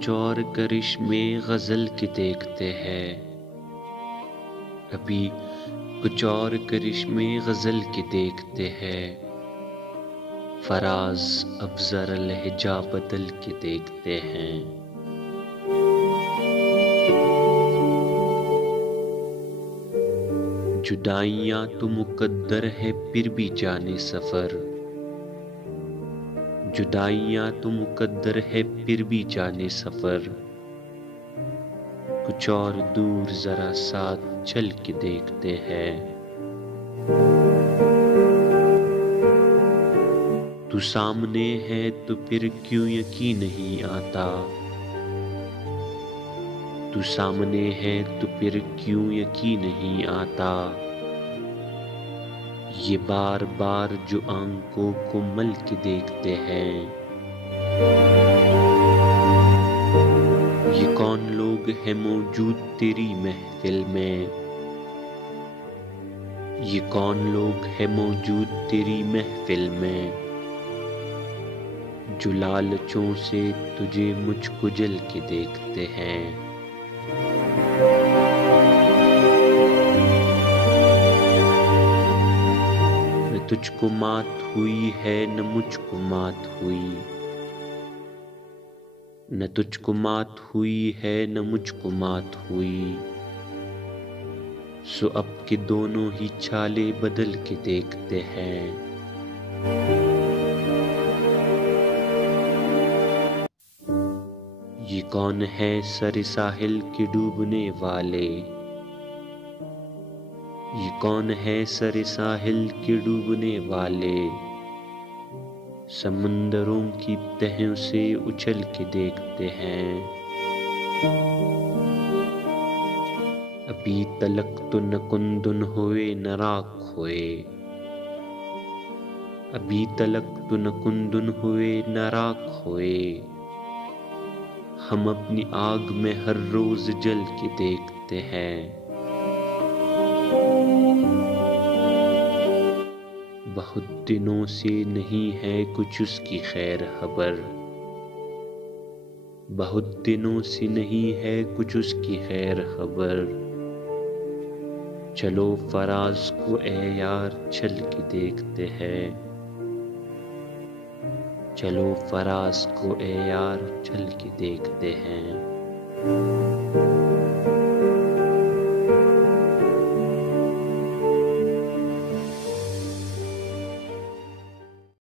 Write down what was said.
कुछ और करिश्मे गज़ल के देखते हैं। अभी कुछ और करिश्मे गज़ल के देखते हैं। फराज अब ज़रा लहजा बदल के देखते हैं। जुदाइयाँ तो मुकद्दर है फिर भी जाने सफ़र। जुदाइयाँ तो मुकद्दर है फिर भी जाने सफ़र। कुछ और दूर ज़रा साथ चल के देखते हैं। तू सामने है तो फिर क्यों यकीन नहीं आता। तू सामने है तो फिर क्यों यकीन नहीं आता। ये बार बार जो आंखों को मल के देखते हैं। ये कौन लोग हैं मौजूद तेरी महफिल में। ये कौन लोग हैं मौजूद तेरी महफिल में। जो लालचों से तुझे मुझको जल के देखते हैं। न तुझको मात हुई है न मुझको मात हुई। न तुझको मात हुई है न मुझको मात हुई। सो अब के दोनों ही चाले बदल के देखते हैं। ये कौन है सर साहिल के डूबने वाले। ये कौन है सर साहिल के डूबने वाले। समंदरों की तहों से उछल के देखते हैं। अभी तलक तो न कुंदन होए न राख होए। अभी तलक तो न कुंदन हुए न राख होए। हम अपनी आग में हर रोज जल के देखते हैं। बहुत दिनों से नहीं है कुछ उसकी खैर खबर। बहुत दिनों से नहीं है कुछ उसकी खैर खबर। चलो फराज को ए यार चल के देखते हैं। चलो फराज को ए यार चल के देखते हैं।